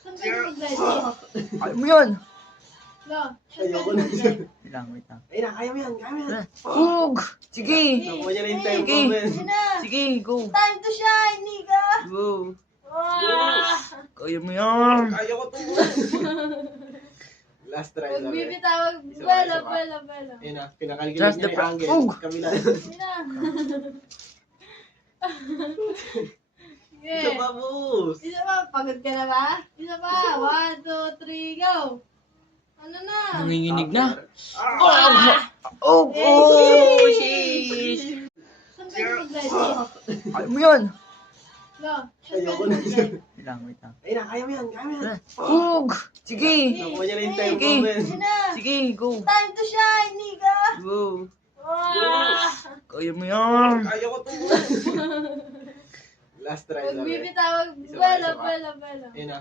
Saan kayo mag-ready? Ayaw mo yan. No, saan kayo Ayoko na. mag-ready? Wait lang, wait lang. Ayun na, kaya mo yan, kaya mo yan. Hug! Sige! Nakuha niya na yung tempo, Sige. men. Yun na! Sige, go! Time to shine, nigga! Go! Ah! Kaya mo yan! Ayoko to. Last try lang, eh. Magbibitawag, Isa bela, pa. bela, bela. Ayun na, pinakaligilig Trust niya the yung angle. Hug! Kabila. Yun na. Sige. Isa pa, boss. Isa pa, pagod ka na ba? Isa pa, 1, 2, 3, go! Ano na? Nanginginig na. Ah! Oh! Oh! Sheesh! Saan kayo mag-ready? Ayaw mo yan. No, saan kayo Ayoko na. mag-ready? Wait lang, wait lang. Ayun na, kaya mo yan, kaya mo yan. Hug! Sige! Nakuha niya na yung tempo, Sige. men. Yun na! Sige, go! Time to shine, nigga! Go! Ah! Kaya mo yan! Ayoko to. Last try lang, eh. Magbibitawag, Isa pa, bela, isa pa. bela, bela. Ayun na,